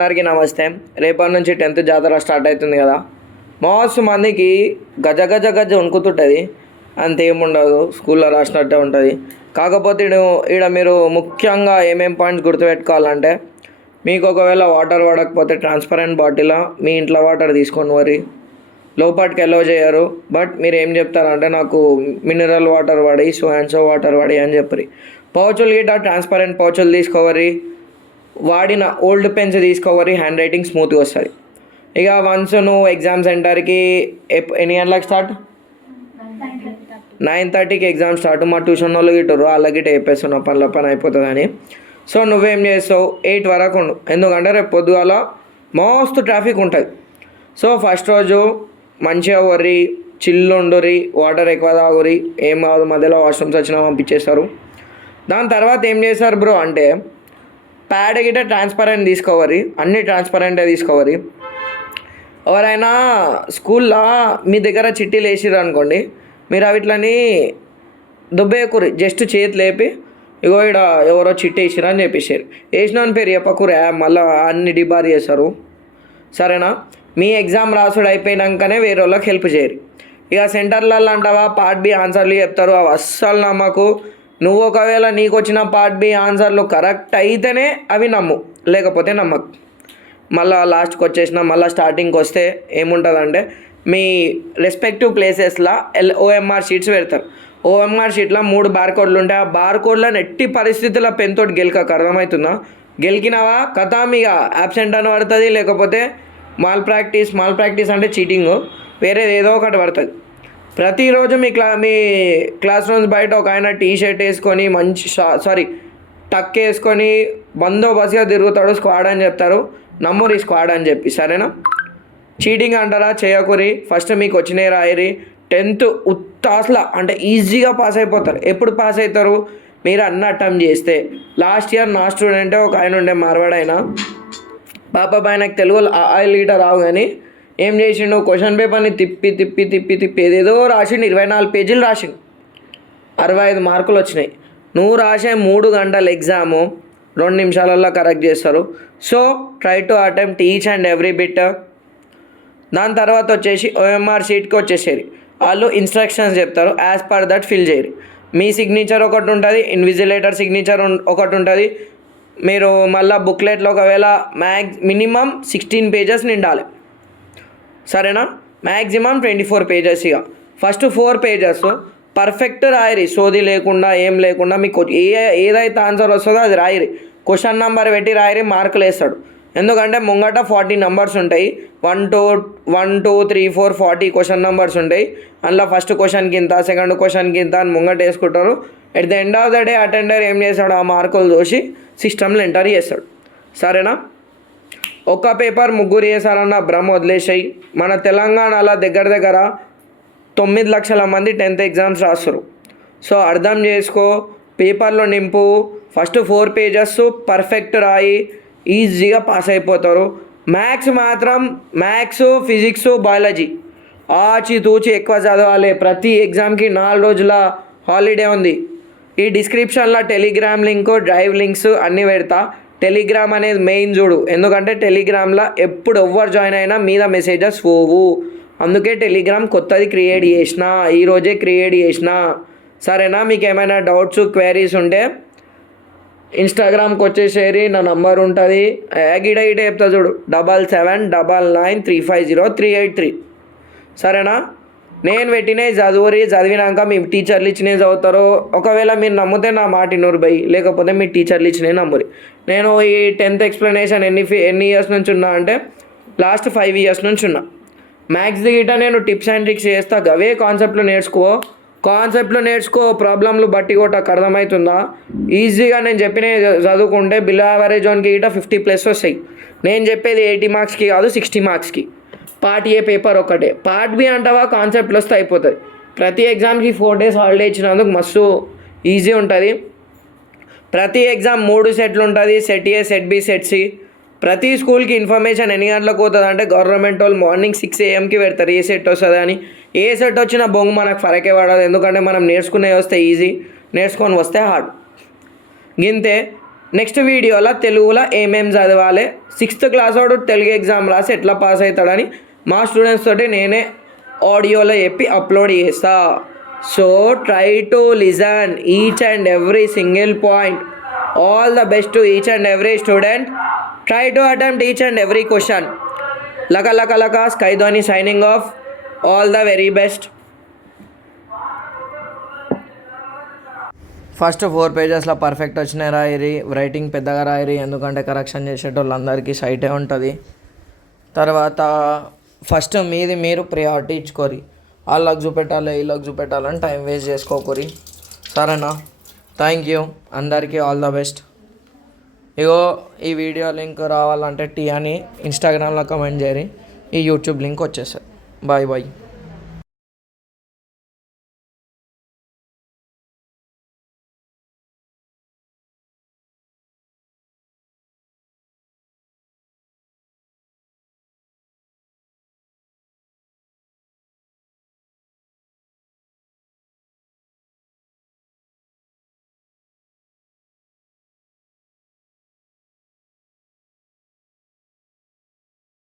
అందరికీ నమస్తే. రేపటి నుంచి 10th జాతర స్టార్ట్ అవుతుంది కదా. మస్తు మందికి గజ గజ గజ వణుకుతుంటుంది. అంతేముండదు, స్కూల్లో రాసినట్టే ఉంటుంది. కాకపోతే ఈడ మీరు ముఖ్యంగా ఏమేం పాయింట్స్ గుర్తుపెట్టుకోవాలంటే, మీకు ఒకవేళ వాటర్ పడకపోతే ట్రాన్స్పరెంట్ బాటిల్ మీ ఇంట్లో వాటర్ తీసుకొని మరి లోపలికి ఎలో చేయరు. బట్ మీరు ఏం చెప్తారంటే నాకు మినరల్ వాటర్ పడి సో అండ్ సో వాటర్ పడి అని చెప్పి పౌచులు గిట్ట ట్రాన్స్పరెంట్ పౌచులు తీసుకోవరి, వాడిన ఓల్డ్ పెన్స్ తీసుకోవరి, హ్యాండ్ రైటింగ్ స్మూత్గా వస్తుంది. ఇక వన్స్ నువ్వు ఎగ్జామ్ సెంటర్కి ఎన్ని గంటలకు స్టార్ట్? 9:30కి ఎగ్జామ్ స్టార్ట్. మా ట్యూషన్ వాళ్ళు గిట్టరు, వాళ్ళకి గిట్ట చెప్పేస్తున్నావు పని అయిపోతుందని. సో నువ్వేం చేస్తావు, 8 వరకు ఉండు. ఎందుకంటే రేపు పొద్దుగాల మస్తు ట్రాఫిక్ ఉంటుంది. సో ఫస్ట్ రోజు మంచిగా వర్రి, చిల్లు ఉండురి, వాటర్ ఎక్కువ తాగురి, ఏం కాదు, మధ్యలో వాష్రూమ్స్ వచ్చినా పంపించేస్తారు. దాని తర్వాత ఏం చేస్తారు బ్రో అంటే, ప్యాడ్ గిట్ట ట్రాన్స్పరెంట్ తీసుకోవాలి, అన్నీ ట్రాన్స్పరెంటే తీసుకోవాలి. ఎవరైనా స్కూల్లో మీ దగ్గర చిట్టీలు వేసిర్రు అనుకోండి, మీరు అవిట్లని దుబ్బేయకూరి, జస్ట్ చేతి లేపి ఇగో ఇక్కడ ఎవరో చిట్టి వేసిరు అని చెప్పేసారు. వేసిన పేరు చెప్పకూరి, మళ్ళీ అన్ని డిబార్ చేస్తారు. సరేనా? మీ ఎగ్జామ్ రాసుడు అయిపోయినాకనే వేరే వాళ్ళకి హెల్ప్ చేయరు. ఇక సెంటర్లలో అంటావా పార్ట్ బి ఆన్సర్లు చెప్తారు, అవి అస్సలు నమ్మకు. నువ్వు ఒకవేళ నీకు వచ్చిన పార్ట్ బి ఆన్సర్లు కరెక్ట్ అయితేనే అవి నమ్ము, లేకపోతే నమ్మకు. మళ్ళీ లాస్ట్కి వచ్చేసిన మళ్ళీ స్టార్టింగ్కి వస్తే ఏముంటుందంటే, మీ రెస్పెక్టివ్ ప్లేసెస్లో ఓఎంఆర్ షీట్స్ పెడతారు. ఓఎంఆర్ షీట్లో 3 బార్కోడ్లు ఉంటాయి. ఆ బార్కోడ్లను ఎట్టి పరిస్థితుల్లో పెన్తోటి గెలకకు, అర్థమవుతుందా? గెలికినావా కథ ఇక యాబ్సెంట్ అని పడుతుంది, లేకపోతే మాల్ ప్రాక్టీస్ అంటే చీటింగ్, వేరేది ఏదో ఒకటి పడుతుంది. ప్రతిరోజు మీ క్లాస్ రూమ్స్ బయట ఒక ఆయన టీ షర్ట్ వేసుకొని మంచి టక్ వేసుకొని బందోబస్తుగా తిరుగుతాడు, స్క్వాడ్ అని చెప్తారు. నమ్మురి స్క్వాడ్ అని చెప్పి, సరేనా? చీటింగ్ అంటారా, చేయకూరి. ఫస్ట్ మీకు వచ్చినాయి రాయరి. 10th ఉత్తాస్లా అంటే ఈజీగా పాస్ అయిపోతారు. ఎప్పుడు పాస్ అవుతారు? మీరు అన్న అటెంప్ట్ చేస్తే. లాస్ట్ ఇయర్ నా స్టూడెంటే ఒక ఆయన ఉండే మార్వాడైనా, పాప ఆయనకు తెలుగు లీటర్ రావు, కానీ ఏం చేసిండు, క్వశ్చన్ పేపర్ని తిప్పి ఏదేదో రాసిండు. 24 పేజీలు రాసిండు, 65 మార్కులు వచ్చినాయి. నువ్వు రాసే 3 గంటల ఎగ్జాము 2 నిమిషాలలో కరెక్ట్ చేస్తారు. So try to attempt each and every bit. దాని తర్వాత వచ్చేసి ఓఎంఆర్ షీట్కి వచ్చేసేది. వాళ్ళు ఇన్స్ట్రక్షన్స్ చెప్తారు, యాజ్ పర్ దట్ ఫిల్ చేయరు. మీ సిగ్నేచర్ ఒకటి ఉంటుంది, ఇన్విజిలేటర్ సిగ్నేచర్ ఒకటి ఉంటుంది. మీరు మళ్ళీ బుక్లెట్లో ఒకవేళ మినిమం 16 పేజెస్ నిండాలి, సరేనా? Maximum 24 pages. ఇక ఫస్ట్ 4 పేజెస్ పర్ఫెక్ట్ రాయరి, సోది లేకుండా ఏం లేకుండా. మీకు ఏదైతే ఆన్సర్ వస్తుందో అది రాయరి, క్వశ్చన్ నెంబర్ పెట్టి రాయరి, మార్కులు వేస్తాడు. ఎందుకంటే ముంగట 40 నెంబర్స్ ఉంటాయి, 1 2 3 4 40 క్వశ్చన్ నెంబర్స్ ఉంటాయి. అందులో ఫస్ట్ క్వశ్చన్కి ఇంత, సెకండ్ క్వశ్చన్కి ఇంత అని ముంగట వేసుకుంటారు. At the end of the day attender ఏం చేస్తాడు, ఆ మార్కులు చూసి సిస్టంలో ఎంటర్ చేస్తాడు, సరేనా? ఒక్క పేపర్ 3 చేశారన్న భ్రమ వదిలేసాయి. మన తెలంగాణలో దగ్గర 9 లక్షల మంది 10th ఎగ్జామ్స్ రాస్తారు. సో అర్థం చేసుకో, పేపర్లో నింపు. ఫస్ట్ 4 పేజెస్ పర్ఫెక్ట్ రాయి, ఈజీగా పాస్ అయిపోతారు. మ్యాథ్స్, ఫిజిక్స్, బయాలజీ ఆచితూచి ఎక్కువ చదవాలి. ప్రతి ఎగ్జామ్కి 4 రోజుల హాలిడే ఉంది. ఈ డిస్క్రిప్షన్లో టెలిగ్రామ్ లింక్, డ్రైవ్ లింక్స్ అన్నీ పెడతా. టెలిగ్రామ్ అనేది మెయిన్ చూడు, ఎందుకంటే టెలిగ్రామ్లో ఎప్పుడు ఎవరు జాయిన్ అయినా మీద మెసేజెస్ పోవు. అందుకే టెలిగ్రామ్ కొత్తది క్రియేట్ చేసిన, ఈరోజే క్రియేట్ చేసిన, సరేనా? మీకు ఏమైనా డౌట్స్, క్వైరీస్ ఉంటే ఇన్స్టాగ్రామ్కి వచ్చేసేరి, నా నంబర్ ఉంటుంది. గిడ చెప్తా చూడు, 7799350383, సరేనా? నేను పెట్టినవి చదివినాక మీ టీచర్లు ఇచ్చినవి చదువుతారు. ఒకవేళ మీరు నమ్మితే నా మాట ఇన్నూరు బై, లేకపోతే మీ టీచర్లు ఇచ్చినవి నమ్మురి. నేను ఈ 10th ఎక్స్ప్లెనేషన్ ఎన్ని ఇయర్స్ నుంచి ఉన్నా అంటే లాస్ట్ 5 ఇయర్స్ నుంచి ఉన్నా. మ్యాథ్స్ గిట్ట నేను టిప్స్ అండ్ ట్రిక్స్ చేస్తా. అవే కాన్సెప్ట్లు నేర్చుకో, ప్రాబ్లంలు బట్టి కొట్టకు, అర్థమవుతుందా? ఈజీగా నేను చెప్పిన చదువుకుంటే బిలో యావరేజ్ జోన్కి గిట్ట 50+ వస్తాయి. నేను చెప్పేది 80 మార్క్స్కి కాదు, 60 మార్క్స్కి. పార్ట్ ఏ పేపర్ ఒకటే. పార్ట్ బి అంటావా కాన్సెప్ట్లు వస్తే అయిపోతుంది. ప్రతి ఎగ్జామ్కి 4 days హాలిడే ఇచ్చినందుకు మస్తు ఈజీ ఉంటుంది. ప్రతి ఎగ్జామ్ 3 సెట్లు ఉంటుంది, సెట్ ఏ, సెట్ బి, సెట్ సి. ప్రతి స్కూల్కి ఇన్ఫర్మేషన్ ఎన్ని గంటలకు పోతుంది అంటే, గవర్నమెంట్ వాళ్ళు మార్నింగ్ 6 AM పెడతారు ఏ సెట్ వస్తుంది అని. ఏ సెట్ వచ్చినా బొంగు మనకు ఫరకే పడదు, ఎందుకంటే మనం నేర్చుకునే వస్తే ఈజీ, నేర్చుకొని వస్తే హార్డ్. గింతే. నెక్స్ట్ వీడియోలో తెలుగులో ఏమేం చదవాలి, 6th క్లాస్ వాడు తెలుగు ఎగ్జామ్ రాసి ఎట్లా పాస్ అవుతాడని మా స్టూడెంట్స్ తోటి నేనే ఆడియోలో చెప్పి అప్లోడ్ చేస్తా. So try to listen each and every single point. All the best to each and every student. Try to attempt each and every question. లక స్కై Dhoni signing off. All the very best. First 4 పేజెస్లో perfect వచ్చినాయి రాయిరి, writing పెద్దగా రాయిరి, ఎందుకంటే correction చేసేటోళ్ళందరికీ సైటే ఉంటుంది. తర్వాత first మీది మీరు ప్రియారిటీ ఇచ్చుకోరి. వాళ్ళకి చూపెట్టాలి వీళ్ళకి చూపెట్టాలని టైం వేస్ట్ చేసుకోకూరి. సరేనా? థ్యాంక్ యూ అందరికీ. All the best. ఇగో ఈ వీడియో లింక్ రావాలంటే టీ అని ఇన్స్టాగ్రామ్లో కమెంట్ చేయరి, ఈ యూట్యూబ్ లింక్ వచ్చేస్తుంది. Bye bye.